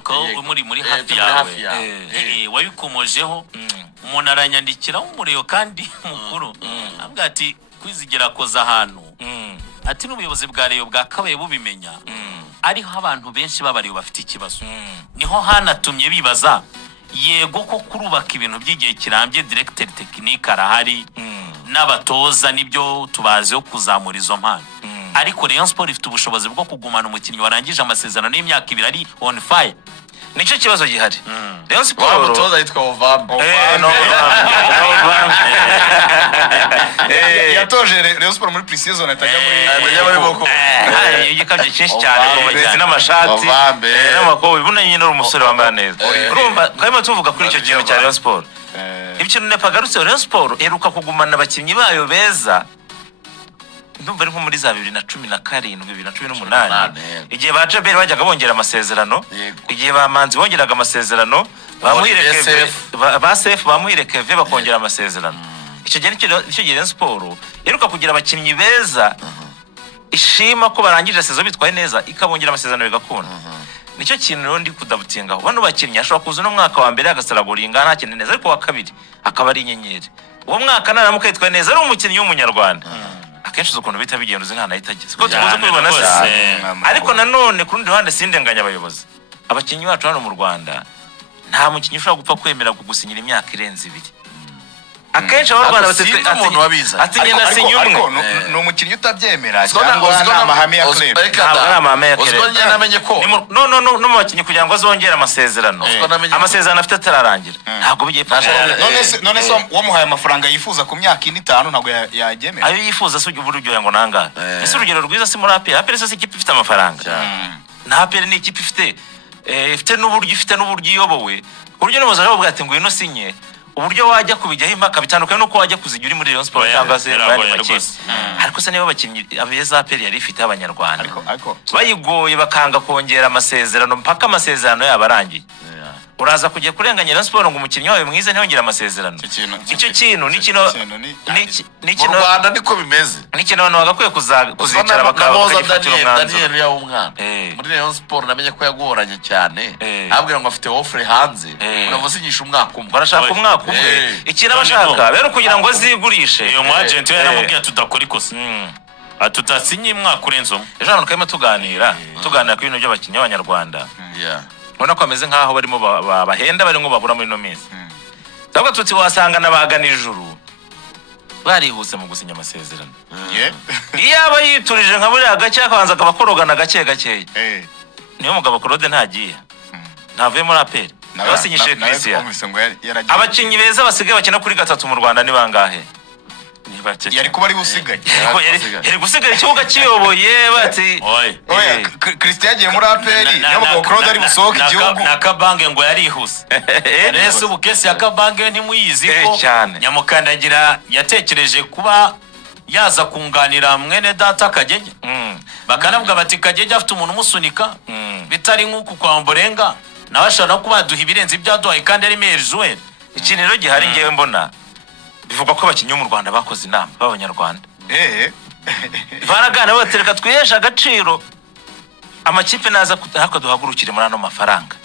kubigarukaho muri hafi yawe wabikomojeho umuntu aranyandikira umuriyo kandi mukuru avuga ati kwizigira koza ahantu ati n'ubuyobozi bwa Rayon bwakabaye bubimenya ariho abantu benshi babariyo bafite ikibazo niho hanatumye bibaza yego ko kurubaka ibintu by'igihe kirambye directeur technique arahari n'abatoza nibyo tubazeho kuzamura izo mpano ariko Rayon Sport ifite ubushobozi bwo kugumana umukinnyi warangije amasezerano y'imyaka 2 ari on fire nicyo kibazo gihari Rayon Sport umutoza yitwa Ovambe yatoje Rayon Sport muri pre-season atajya muri boko yigikabye cyinshi cyane ko bageze n'amashati n'amakobo ibunanye n'umusore wambaye neza urumva kayima tuvuga kuri icyo kintu cya Rayon Sport ikintu nepagarutse Rayon Sport eruka kugumana abakinnyi bayo beza ndumva ari nko muri za 2017 2018 igihe ba Jabel bajyaga bongera amasezerano igihe bamanzi bongeraga amasezerano bamuhireke ba Sef bamuhireke bakongera amasezerano icyo gihe Rayon Sport eruka kugira abakinnyi beza ishima ko barangije sezo bitwaye neza ikabongera amasezerano bigakunda nicyo kintu rero ndi kudabutingaho bano bakinnyi ashobora kuza no mwaka wa mbere agasaraguringa nta kintu neza ariko wa kabiri akaba ari inyenyeri uwo mwaka naramuka yitwaye neza ari umukinnyi w'umunyarwanda akenshi ukuntu bita bigenduze nta nahitagiye siko tukoze kubibona se ariko nanone ku rundi ruhande sindenganya abayobozi abakinnyi bacu hano mu Rwanda nta mukinnyi ushobora gupfa kwemera kugusinyira imyaka irenze 2 akenshi abarwana batete umuntu wabiza ati nyina sinye umwe no umukinnyi utabyemera cyangwa amahame ya club ntabwo amahame ya club uziko namenye ko no mubakinnyi kugira ngo azongera amasezerano afite atararangira ntabwo bigiye none se wamuhaye amafaranga yifuza ku myaka 5 ntabwo yagemera ayo yifuza se uburyo ngo nanga ese urugero rwiza si muri APR se ikipe ifite amafaranga na APR ni ikipe ifite n'uburyo iyobowe uburyo n'umuzaje bavuga ati ngo ino sinye uburyo wajya kubijyaho impaka bitandukanye nuko wajya kuzigira uri muri Rayon Sport cyangwa se bari make ariko se niba bakinnyi abeza APR yari ifite abanyarwanda bayigoye bakanga kongera amasezerano mpaka amasezerano yabarangiye uraza kujya kurenganya Rayon Sport ngo umukinnyi wawe mwiza ntiyongera amasezerano icyo kintu ni mu Rwanda niko bimeze ni kintu abantu bagakwiye kuzicara bakafatira Daniel ya umwana muri Rayon Sport namenye ko yagoranye cyane abwira ngo afite offer hanze uramusinyisha umwaka umwe barashaka umwaka umwe ikintu abashaka rero kugira ngo azigurishe iyo mu agent we yaramubwiye tudakora ikosa tutasinye umwaka urenzo ejo hano kayima tuganira ku bintu by'abakinnyi b'abanyarwanda ubona ko ameze nkaho barimo bahenda barimo babura muri no minsi cyangwa tuti wasanga nabagana ijuru barihuse mu gusinya amasezerano iyo aba yiturije nka buri agace akabanza akabakorogana gake niyo mugabo Claude ntagiye ntavuye muri APR basinyishe Christian abakinnyi beza basigaye bakina kuri 3 mu Rwanda ni bangahe yari kuba ari busigaye yari gusigaye ikibuga kiyoboye bati Christian yagiye muri APR niyo mugabo Claude ari busohoka igihugu na Kabange ngo yarihuse rese ubukesi ya Kabange ntimuyizi ko Nyamukandagira yatekereje kuba yaza kunganira mwene data Kagege bakanavuga bati Kagege afite umuntu umusunika bitari nk'uku kwa Mborenga nawe ashaka kuba duha ibirenze ibyaduhaye kandi ari meilleur joueur ikintu rero gihari ngewe mbona bivuga ko abakinnyi mu Rwanda bakoze inama b'abanyarwanda baragana batereka twihesha agaciro amakipe naza duhagurukire muri ano mafaranga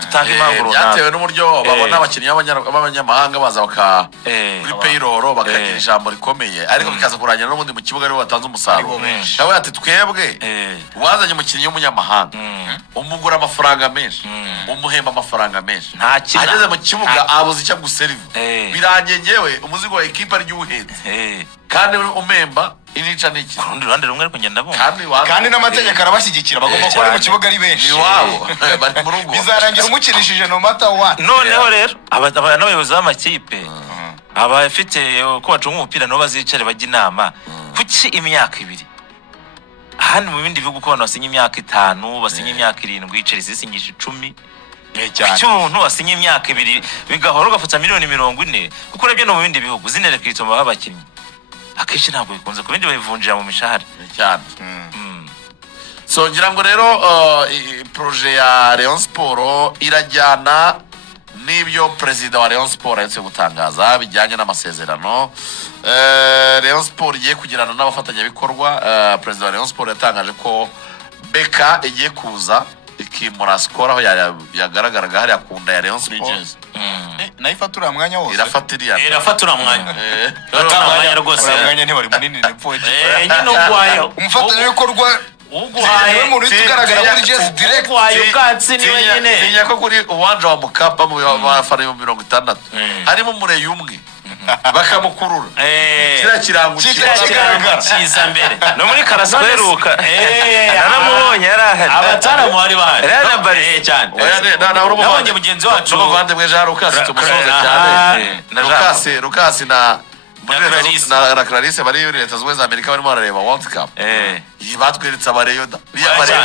tutanga impamvu byatewe n'uburyo babona abakinnyi b'abanyamahanga baza kuri payroll bakagira ijambo rikomeye ariko bikaza kurangira n'ubundi mu kibuga aribo batanze umusaruro nawe ati twebwe wazanye umukinnyi w'umunyamahanga umugura amafaranga menshi umuhemba amafaranga menshi ageze mu kibuga abuze icyo guseriva birangengewe umuzigo wa equipe ari uwuhenze kandi umemba inicha niki kurundi ruhande rumwe ariko ngenda bo kandi n'amategeko arabashyigikira bagomba kuba mu kibuga ari benshi wabo bari mu rugo bizarangira umukinishije no mata wa noneho rero n'abayobozi b'amakipe abafite ko bacunga umupira no bazicare bajya inama kuki imyaka 2 hano mu bindi bihugu ko abantu basinya imyaka 5 basinya imyaka 7 Chelsea isinyisha 10 icyo umuntu wasinya imyaka 2 bigahora ugafata miliyoni 40 kuko rebye no mu bindi bihugu zinereka ituma babakinnyi akenshi ntabwo bikunze kubindi bayivunjira mu mishahara cyane so ngira ngo rero projet ya Rayon Sport irajyana n'ibyo president wa Rayon Sport yatse gutangaza bijyanye n'amasezerano Rayon Sport igiye kugirana n'abafatanya bikorwa president wa Rayon Sport yatangaje ko Beka igiye kuza ikimura skora aho yagaragaraga hari akunda ya Rayon Sports nayifatura mwanya wose irafatura mwanya irafatura rwose mwanya ntibari munini n'ipfoje nyine ugwayo umufatanyabikorwa uguhaye muri tugaragara muri Jazz direct uguhaye ubwatsi ni wenyine tinya ko kuri uwanja wa Mukapa mu bafana 60 harimo Muri umwe bakamukurura kirango kiza mbere no muri karasweruka naramubonye yarahari abataramu bari bahari cyane nabonye mugenzi wacu n'umuvande mwe Jean Lucas tumusoze cyane Lucas na Clarisse bari muri Leta Zunze Amerika barimo barareba World Cup batweretse abareyo da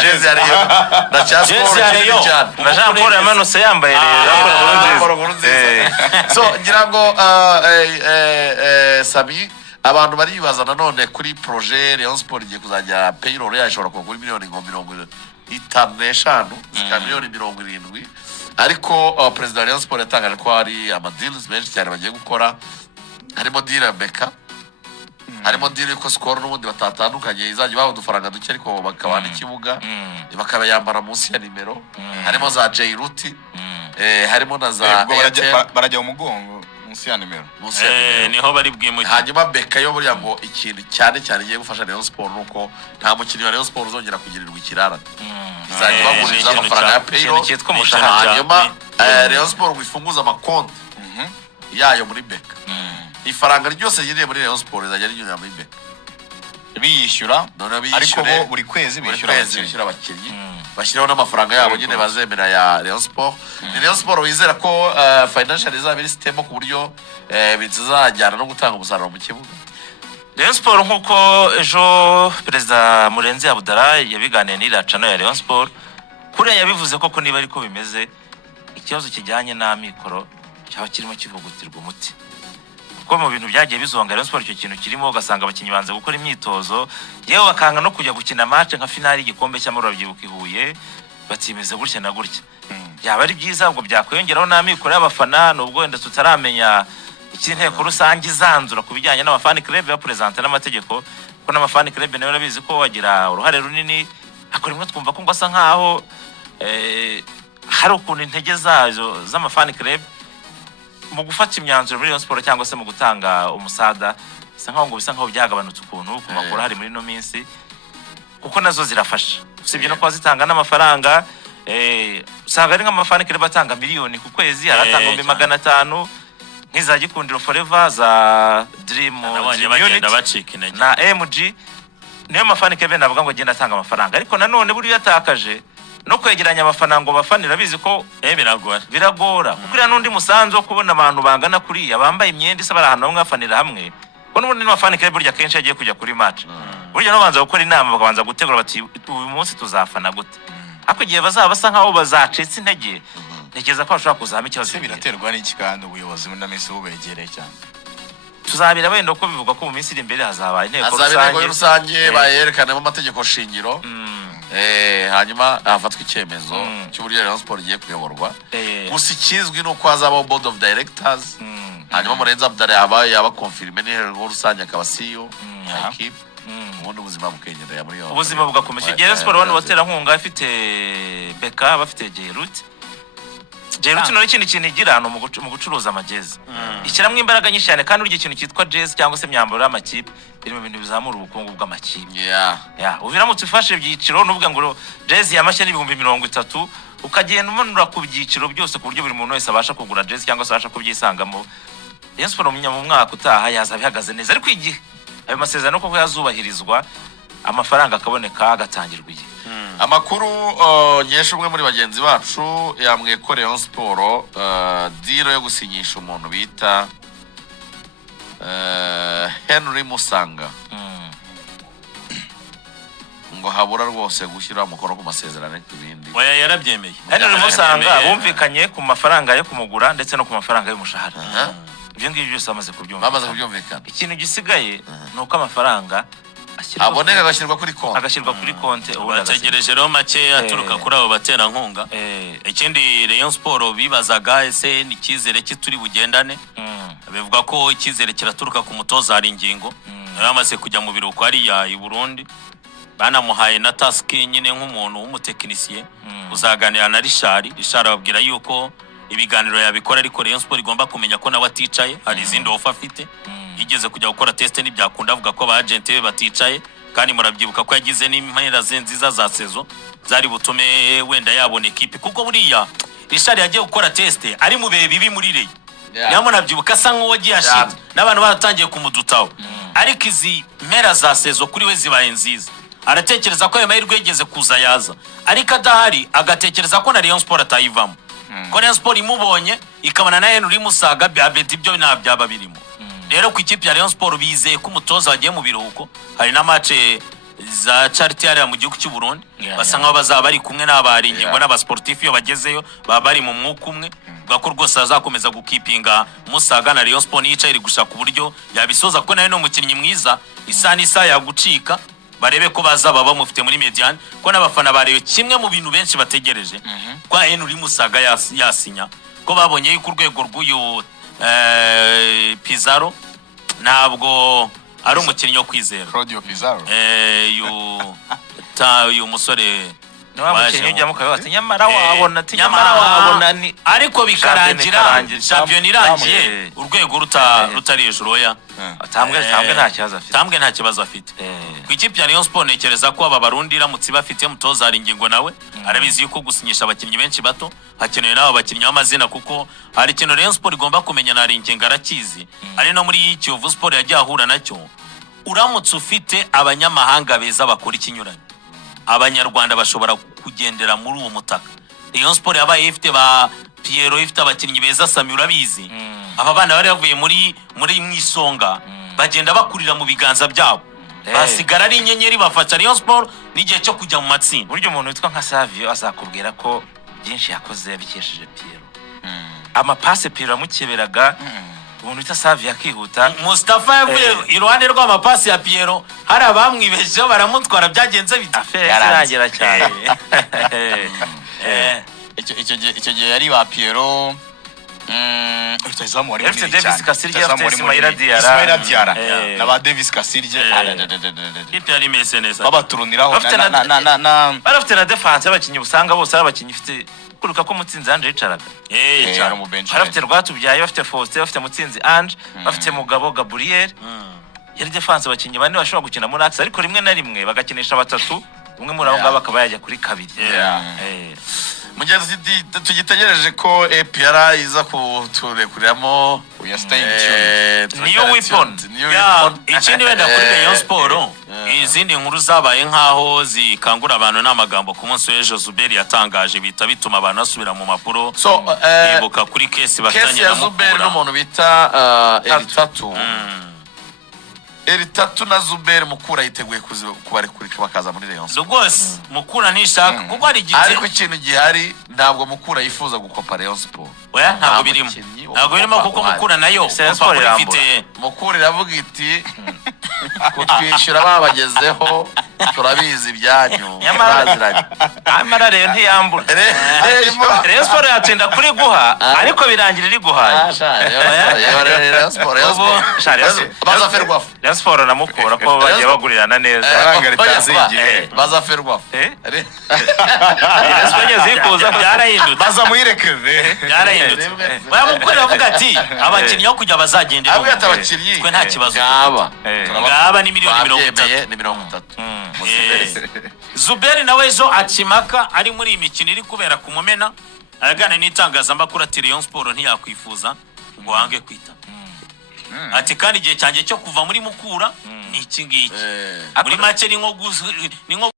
Jazz ya Rayon na Sport cyane na Jean Paul yamanutse yambaye Rayon so ngira ngo Sabi abantu baribaza nanone kuri projet Rayon Sport igiye kuzajya payroll yashobora kugura miliyoni 55 zika miliyoni 70 ariko president Rayon Sport yatangaje ko hari ama deals menshi cyane bagiye gukora harimo deal ya Beka harimo deal ko score n'ubundi batatandukanye izajya baho dufaranga duke ariko bakabana ikibuga bakabayambara munsi ya nimero harimo za Jairuti harimo na za barajya umugongo munsi ya nimero niho bari bwimuke hanyuma Beka yo buriya ngo ikintu cyane cyane igiye gufasha Rayon Sport nuko nta mukinnyi wa Rayon Sport uzongera kugirirwa ikirarane izajya baguriza amafaranga ya payroll hanyuma Rayon Sport wifunguza amakonti yayo muri Beka ifaranga ryose yiriye muri Rayon Sport izajya rinyura muri Beka biyishyura ariko bo buri kwezi bishyura abakinnyi bashyiraho n'amafaranga yabo nyine bazemera ya Rayon Sport ni Rayon Sport wizera ko financial izaba iri system ku buryo bizajyana no gutanga umusaruro mu kibuga Rayon Sport nkuko ejo Perezida Murenzi Abdallah yabiganiye n'iracano ya Rayon Sport kuri yabivuze koko niba ariko bimeze ikibazo kijyanye n'amikoro cyaba kirimo kivugutirwa umuti ko mu bintu byagiye bizonga Rayon Sport icyo kintu kirimo ugasanga abakinnyi banze gukora imyitozo yewe bakanga no kujya gukina match nka finali y'igikombe cy'amahoro byibuka Ihuye batimeze gutya na gutya byaba ari byiza ubwo byakwiyongeraho n'amikoro y'abafana nubwo wenda tutaramenya ikinteko rusange izanzura kubijyanye n'abafani club ya presenter n'amategeko ko n'abafani club nawe rabizi ko wagira uruhare runini akora imwe twumva ko ngasa nkaho hari ukuntu intege zazo z'amafani club mu gufata imyanzuro muri Rayon Sport cyangwa se mu gutanga umusada bisa nkaho byagabanutse ukuntu ku makuru hari muri no minsi kuko nazo zirafasha usibye no kwa zitanga n'amafaranga usanga ari nk'amafani club batanga miliyoni ku kwezi aratanga 500 nk'iza Gikundiro Forever za Dream Unit na MG niyo mafani club navuga ngo agenda atanga amafaranga ariko nanone buri yatakaje no kwegeranya abafana ngo bafanira bizi ko biragora kuko ira nundi musanzo kubona abantu bangana kuri bambaye imyenda isa bari ahantu mwafanira hamwe ko nubundi n'abafana club burya kenshi yagiye kujya kuri match burya no banza gukora inama bakabanza gutegura bati uyu munsi tuzafana gute ako gihe bazaba basa nkaho bazacitse intege ntekereza ko bashobora kuzama ikibazo biraterwa n'iki kandi ubuyobozi muri namisi bubegereye cyane tuzabira wenda uko bivuga ko mu minsi iri imbere hazaba inteko rusange bayerekanamo amategeko shingiro hanyuma hafatwa icyemezo cy'uburyo Rayon Sport igiye kuyoborwa gusa ikizwi nuko hazabaho board of directors hanyuma Murenzi Abdallah yaba confirme n'inteko rusange akaba CEO equipe ubundi ubuzima bukenyerera muri yo ubuzima bugakomeza Rayon Sport abantu batera nkunga afite Beka bafite Jairuti no ikindi kintu igira no mu gucuruza amajezi ishyiramo imbaraga nyinshi cyane kandi uryo ikintu cyitwa jazz cyangwa se myambaro y'amakipe biri mu bintu bizamura ubukungu bw'amakipe ubiramutse ufashe byiciro nuvuga ngo jazz yamashye n'ibihumbi 30 ukagenda umanura ku byiciro byose ku buryo buri muntu wese abasha kugura jazz cyangwa se abasha kubyisangamo Rayon Sport mu mwaka utaha yaza bihagaze neza ariko igihe ayo masezerano koko yazubahirizwa amafaranga akaboneka agatangirwa igihe amakuru nyesha umwe muri bagenzi bacu yambwiye ko Rayon Sport deal yo gusinyisha umuntu bita Henry Musanga ngo habura rwose gushyira umukono ku masezerano n'ibindi oya yarabyemeye Henry Musanga bumvikanye ku mafaranga yo kumugura ndetse no ku mafaranga y'umushahara ibyo ngibyo byose bamaze kubyumvikana ikintu gisigaye nuko amafaranga aboneka agashyirwa kuri konti bategereje rero make aturuka kuri abo batera nkunga ikindi Rayon Sport bibazaga ese ni ikizere kituri bugendane bivuga ko ikizere kiraturuka ku mutoza hari ingingo yamaze kujya mu biruko ari ya i Burundi banamuhaye na task nyine nk'umuntu w'umutekinisiye uzaganira na Richard ababwira yuko ibiganiro yabikora ariko Rayon Sport igomba kumenya ko nawe aticaye hari izindi offer afite yigeze kujya gukora test n'ibyakunda avuga ko aba agent be baticaye kandi murabyibuka ko yagize n'impera nziza za sezo zari butume wenda yabona equipe kuko buriya Richard yagiye gukora test ari mu bihe bibi muri Rayon nyamo nabyibuka asa nk'uwagiye ashita n'abantu baratangiye kumudutaho ariko izi mpera za sezo kuri we zibaye nziza aratekereza ko yamaye rwegeze kuza yaza ariko adahari agatekereza ko na Rayon Sport atayivamo ko Rayon Sport imubonye ikabana na Henry Musaga abedi ibyo nabyaba birimo rero ku ikipe ya Rayon Sport bizeye ko umutoza wagiye mu biruhuko hari na match za charity area mu gihugu cy'u Burundi basa nkaho bazaba bari kumwe n'abaringirwa n'abasportif yo bagezeyo baba bari mu mwuka umwe bwako rwose azakomeza gukipinga Musaga na Rayon Sport yicaye iri gushaka uburyo yabisoza ko nayo no mukinnyi mwiza isa yagucika barebe ko bazaba bamufite muri Mediane ko n'abafana barebe kimwe mu bintu benshi bategereje kwa Henry Musaga yasinya ko babonye yuko urwego rw'uyu Pizarro ntabwo ari umukinnyi wo kwizera Claudio Pizarro uyu musore wamukinnyi ujya mukabati nyamara wabona ni ariko bikarangira champion irangiye urwego rutari hejuru ya tambwe nta kibazo afite ku ikipe ya Rayon Sport nekereza ko aba barundi iramutse bafite mutoza hari ingingo nawe arabizi yuko gusinyisha abakinnyi benshi bato hakenewe n'abo bakinnyi b'amazina kuko hari ikintu Rayon Sport igomba kumenya na ingingo arakizi ari no muri Kiyovu Sport yagiye ahura nacyo uramutse ufite abanyamahanga beza bakora ikinyuranye abanyarwanda bashobora kugendera muri uwo mutaka Rayon Sport yabaye ifite ba Piero ifite abakinnyi beza Sami urabizi aba bana bari bavuye muri mwisonga bagenda bakurira mu biganza byabo basigara ari inyenyeri bafasha Rayon Sport n'igihe cyo kujya mu matsinda buryo umuntu witwa nka Savio azakubwira ko byinshi yakoze yabikesheje Piero amapase Piero amukeberaga umuntu wita Savio akihuta Mustafa yavuye iruhande rw'amapasi ya Piero hari abamwibejeho baramutwara byagenze bita yaragera cyane icyo gihe yari ba Piero utazamu wari muri Davis Kasirye afite Ismaila Diarra na ba Davis Kasirye ipe yari meze neza babaturuniraho barafite na defense y'abakinnyi busanga bose abakinnyi ifite kuruka ko Mutsinzi Ange yicaraga cyane mu bench barafite Rwatubyaye bafite Faustin bafite Mutsinzi Ange bafite Mugabo Gabriel yari defense abakinnyi bane bashobora gukina muri axe ariko rimwe na rimwe bagakinisha batatu umwe muri abo ngabo akaba yajya kuri kabiri Mugenzi tugitegereje ko APR iza kuturekuriramo uya stay tuned niyo weapon ikindi wenda kuri Rayon Sport izindi nkuru zabaye nkaho zikangura abantu n'amagambo ku munsi w'ejo Zuberi yatangaje bita bituma abantu basubira mu mapuro ibuka kuri case bafitanye na Zuberi n'umuntu bita Eritatu na Zuberi Mukura yiteguye kubarekurika bakaza muri Rayon Sport rwose Mukura ntishaka kuko ari igiti ariko ikintu gihari ntabwo Mukura yifuza gukopa Rayon Sport oya ntabwo birimo kuko Mukura nayo ifite Mukura iravuga iti kutwishyura babagezeho turabizi ibyanyu amara rero ntiyambura Rayon Sport yatinda kuri guha ariko birangira iri guhaye Rayon Sport Rayon Sport na Mukura ko bagiye bagurirana neza bazaferwa Rayon Sport zikuza byarahindutse baza muyirekeve byarahindutse Mukura avuga ati abakinnyi yo kujya bazagendera avuga ati abakinnyi twe nta kibazo ngaba ni miliyoni 30 Zuberi nawe zo akimaka ari muri imikino iri kubera ku Mumena aragana n'itangazamakuru ati Rayon Sport ntiyakwifuza ngo hange kwita ati kandi igihe cyanjye cyo kuva muri Mukura ni iki ngiki muri make ni nko